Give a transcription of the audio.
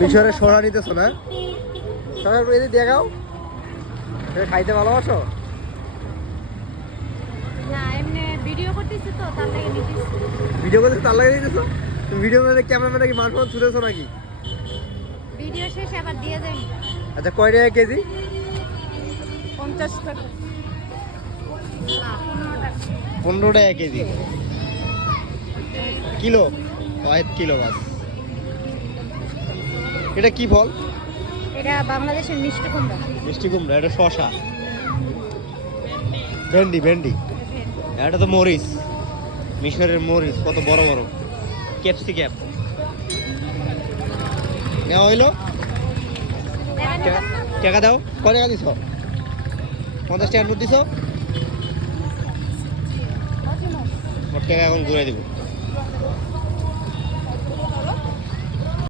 মিশরের সোনা নিতেছো না? সবাই একটু এদিকে দেখাও। খাইতে ভালোবাসো? না এমনি ভিডিও করতেছি তো তার লাগে নিতেছি। ভিডিও করতে তার লাগে দিতেছো? ভিডিও করে ক্যামেরাম্যান নাকি মাছ মাছ ছুটেছো নাকি? ভিডিও শেষে আবার দিয়ে যাই। আচ্ছা কয় টাকা কেজি? 50 টাকা। না 15 টাকা। 15 টাকা কেজি। কিলো? 5 কিলো মাছ। এটা কি ফল? এটা বাংলাদেশের মিষ্টি কুমড়া। মিষ্টি কুমড়া। এটা শসা। ভেন্ডি ভেন্ডি। এটা তো মরিচ, মিশরের মরিচ, কত বড় বড়। ক্যাপসিকাম নেওয়া হইলো। টাকা দাও। কয় টাকা দিছ? 50 টাকার নোট দিছ? ওর টাকা এখন ঘুরে দিব।